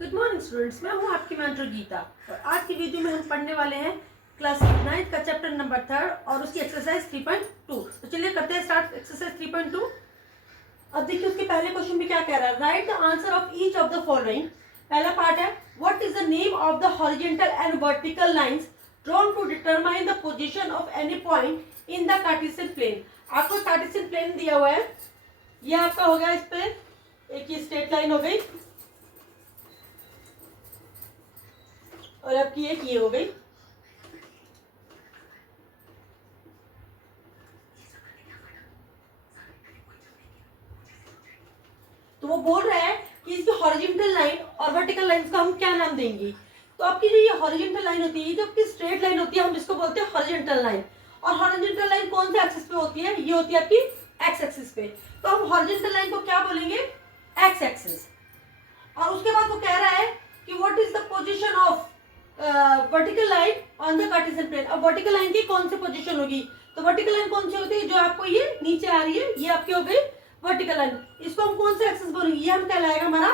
Good morning students, मैं हूं आपकी मेंटर गीता और आज की वीडियो में हम पढ़ने वाले हैं क्लास 9 का चैप्टर नंबर 3 और उसकी एक्सरसाइज 3.2। तो चलिए करते हैं स्टार्ट एक्सरसाइज 3.2। अब देखिए उसके पहले क्वेश्चन में क्या कह रहा है, write the answer of each of the following. पहला पार्ट है what is the name of the horizontal and vertical lines drawn to determine the position of any point in the Cartesian plane. आपको Cartesian plane दिया हुआ है, ये आपका हो गया, इस पे एक ही स्ट्रेट लाइन हो गई और आपकी एक ये हो गई। तो वो बोल रहा है कि इसकी हॉरिजॉन्टल लाइन और वर्टिकल लाइन का हम क्या नाम देंगे। तो आपकी जो ये हॉरिजॉन्टल लाइन होती है, जो आपकी स्ट्रेट लाइन होती है, हम इसको बोलते हैं हॉरिजॉन्टल लाइन। और हॉरिजॉन्टल लाइन कौन से एक्सिस पे होती है? ये होती है आपकी एक्स एक्सिस पे। तो हम हॉरिजॉन्टल लाइन को क्या बोलेंगे? X axis. और उसके बाद वो कह रहा है कि what is the position of vertical line on the Cartesian plane. अब वर्टिकल लाइन की कौन सी पोजीशन होगी? तो वर्टिकल लाइन कौन सी होती है? जो आपको ये नीचे आ रही है, ये आपकी हो गई वर्टिकल लाइन। इसको हम कौन से एक्सिस बोलेंगे? ये हम कहलाएगा हमारा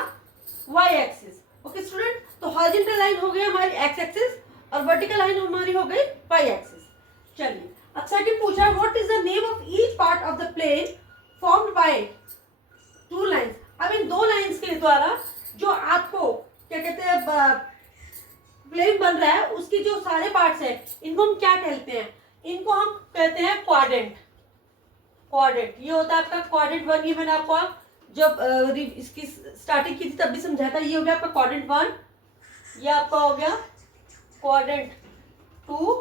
वाई एक्सिस। ओके स्टूडेंट, तो हॉरिजॉन्टल लाइन हो गई हमारी एक्स एक्सिस और वर्टिकल लाइन हमारी हो गई वाई एक्सिस। चलिए अब सेकंड पूछा है what is the name of each part of the plane formed by two lines. अब इन दो लाइंस के द्वारा जो आपको क्या कहते हैं प्लेन बन रहा है, उसकी जो सारे पार्ट्स हैं, इनको हम क्या कहते हैं? इनको हम कहते हैं क्वाड्रेंट। क्वाड्रेंट ये होता है आपका क्वाड्रेंट 1। ये मैंने आपको जब इसकी स्टार्टिंग की थी तब भी समझाया था। ये हो गया आपका क्वाड्रेंट 1, ये आपका हो गया क्वाड्रेंट 2,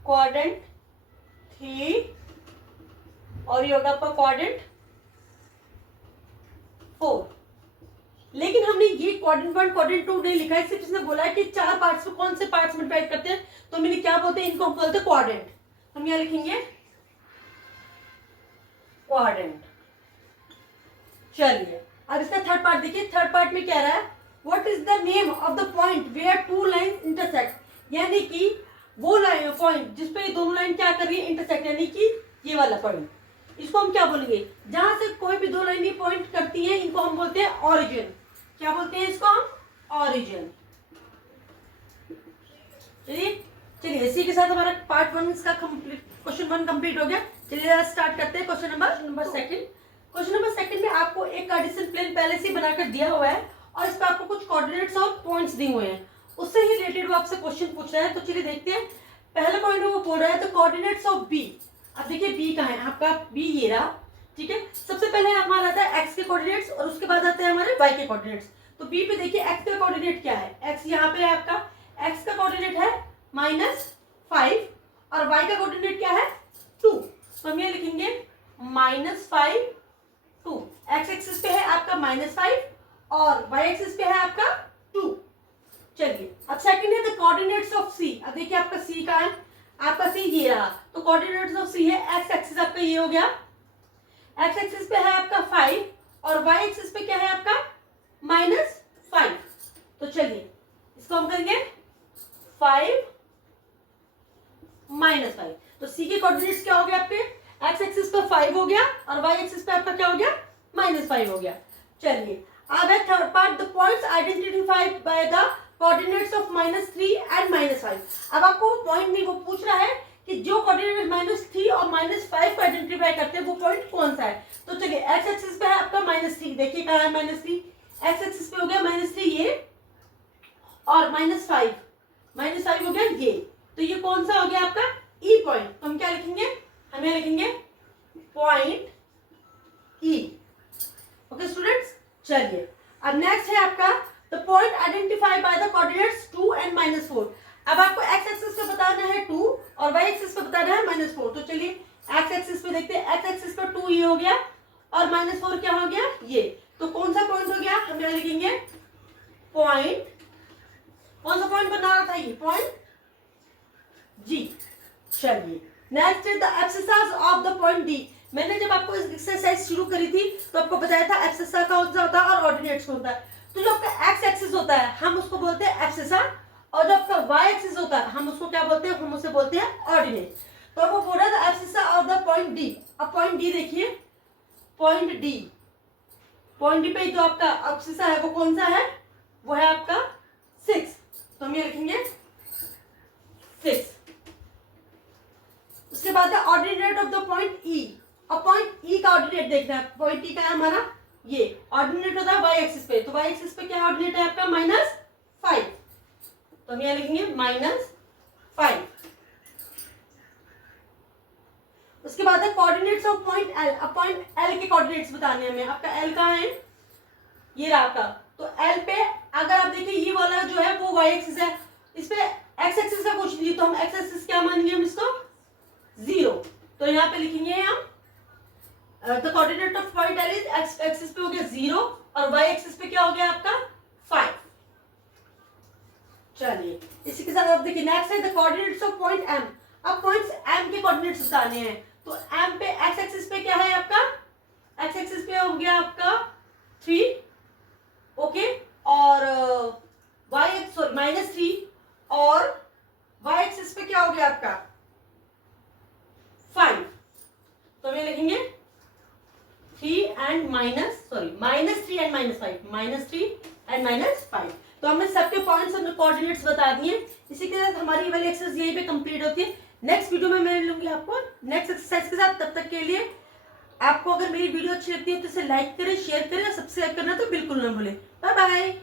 क्वाड्रेंट 3 और ये होगा आपका क्वाड्रेंट 4। लेकिन हमने ये क्वाड्रेंट 1 क्वाड्रेंट 2 नहीं लिखा है, सिर्फ इसने बोला है कि चार पार्ट्स में कौन से पार्ट्स में डिवाइड करते हैं। तो मैंने क्या बोलते हैं? इनको हम बोलते हैं क्वाड्रेंट। हम यहाँ लिखेंगे क्वाड्रेंट। चलिए अब इसका थर्ड पार्ट देखिए। थर्ड पार्ट में क्या रहा है, what is the name of the point where two lines intersect. यानी कि वो लाइन पॉइंट जिसपे दोनों लाइन क्या कर रही है? इंटरसेक्ट, यानी कि ये वाला पॉइंट। इसको हम क्या बोलेंगे? जहां से कोई भी दो लाइन पॉइंट करती है, इनको हम बोलते हैं ऑरिजिन। क्या बोलते हैं इसको? हम ऑरिजिन। चलिए इसी के साथ हमारा पार्ट 1 का कंप्लीट, क्वेश्चन 1 कंप्लीट हो गया। चलिए स्टार्ट करते हैं क्वेश्चन नंबर 2। क्वेश्चन नंबर 2 में आपको एक कार्टेशियन प्लेन पहले से बनाकर दिया हुआ है और इस पर आपको कुछ कोऑर्डिनेट्स और पॉइंट्स दिए हुए हैं, उससे ही रिलेटेड वो आपसे क्वेश्चन पूछ रहा है। तो चलिए देखते हैं। पहला पॉइंट वो बोल रहा है द कोऑर्डिनेट्स ऑफ बी। अब देखिए बी कहाँ है आपका? बी ये रहा, ठीक है। सबसे पहले हमारा आता है एक्स के कोऑर्डिनेट्स और उसके बाद आते हैं हमारे वाई के कोऑर्डिनेट्स। तो बी पे देखिए एक्स का कोऑर्डिनेट क्या है? एक्स यहाँ पे है आपका, एक्स का कोऑर्डिनेट है -5 और वाई का कोऑर्डिनेट क्या है? 2। तो हम ये लिखेंगे -5 2। एक्स एक्सिस पे है आपका -5 और वाई एक्सिस पे है आपका 2। चलिए अब सेकंड है द कोऑर्डिनेट्स ऑफ सी। अब देखिए आपका सी का है, आपका सी ये रहा। तो कोऑर्डिनेट्स ऑफ सी है एक्स एक्सिस आपका ये हो गया, एक्स एक्सिस पे है आपका 5 और वाई एक्सिस पे क्या है आपका -5। तो चलिए इसको हम करेंगे 5 -5। तो सी के कोऑर्डिनेट्स क्या हो गया आपके? एक्स एक्सिस पे 5 हो गया और वाई एक्सिस पे आपका क्या हो गया? -5 हो गया। चलिए अब है third part the points identified by the coordinates of -3 and -5। अब आपको पॉइंट नहीं, वो पूछ रहा है कि जो कोऑर्डिनेट -3 और -5 को आइडेंटिफाई करते हैं वो पॉइंट कौन सा है। तो चलिए एक्स एक्सिस पे है आपका -3, देखिए कहाँ है -3? एक्स एक्सिस पे हो गया -3 ये और -5 हो गया ये। तो ये कौन सा हो गया आपका? ई पॉइंट। तो हम क्या लिखेंगे? हम यहाँ लिखेंगे पॉइंट ई। ओके स्टूडेंट्स, चलिए अब नेक्स्ट है आपका the point identified by the coordinates 2 and -4। अब आपको एक्स एक्सिस पे बताना है 2 और वाई एक्सिस पे बताना है -4। तो चलिए एक्स एक्सिस पे देखते हैं। एक्स एक्सिस पे 2 ये हो गया और -4 क्या हो गया? ये। तो कौन सा पॉइंट हो गया? हम यहाँ लिखेंगे पॉइंट, कौन सा पॉइंट बना रहा था? ये पॉइंट जी। चलिए नेक्स्ट है the abscess of the point D. मैंने जब आपको इस एक्सरसाइज शुरू करी थी तो आपको बताया था एब्सिसा का होता है और ऑर्डिनेट्स का होता है। तो जो आपका एक्स एक्सिस होता है हम उसको बोलते हैं एब्सिसा और जो आपका वाई एक्सिस होता है हम उसको क्या बोलते हैं? हम उसे बोलते हैं ऑर्डिनेट। तो वो बोल रहा है the abscissa of the point D. अब पॉइंट डी देखिए, पॉइंट डी पे जो आपका एब्सिसा है वो कौन सा है? वो है आपका 6, तो हम ये लिखेंगे 6। उसके बाद है ऑर्डिनेट ऑफ द पॉइंट ई। अब पॉइंट ई का ऑर्डिनेट देखना है, पॉइंट ई का है हमारा ये ऑर्डिनेट होता है वाई एक्सिस पे, तो वाई एक्सिस पे क्या ऑर्डिनेट है आपका -5, तो हम यहाँ लिखेंगे -5। उसके बाद है कोऑर्डिनेट्स ऑफ पॉइंट एल। अब पॉइंट एल के कोऑर्डिनेट्स बताने हैं हमें, आपका एल कहाँ है, ये रहा आपका, तो एल पे अगर आप देखिए ये वाला जो है वो वाई एक्सिस है, इस पे एक्स एक्सिस का कुछ नहीं, तो हम एक्स एक्सिस क्या मानेंगे हम इसको 0, तो यहाँ पे लिखेंगे हम the coordinate of point L is x axis पे हो गया 0 और वाई एक्सिस पे क्या हो गया आपका 5। चलिए इसी के साथ आप देखिए नेक्स्ट है the coordinates of point M. अब पॉइंट्स एम के कोऑर्डिनेट्स बताने हैं, तो एम पे एक्स एक्सिस पे क्या है आपका, एक्स एक्सिस पे हो गया आपका 3, ओके, और वाई सॉरी -3 और वाई एक्सिस पे क्या हो गया आपका 5, तो हम ये लिखेंगे 3 एंड -3 एंड -5, तो हमने सबके पॉइंट्स और कोऑर्डिनेट्स बता दिए। इसी के साथ हमारी वाली एक्सरसाइज यहीं पे कंप्लीट होती है। नेक्स्ट वीडियो में मैं मिलूंगी आपको नेक्स्ट एक्सरसाइज के साथ, तब तक के लिए आपको अगर मेरी वीडियो अच्छी लगती है तो इसे लाइक करें, शेयर करें और सब्सक्राइब करना तो बिल्कुल ना भूलें। Bye bye.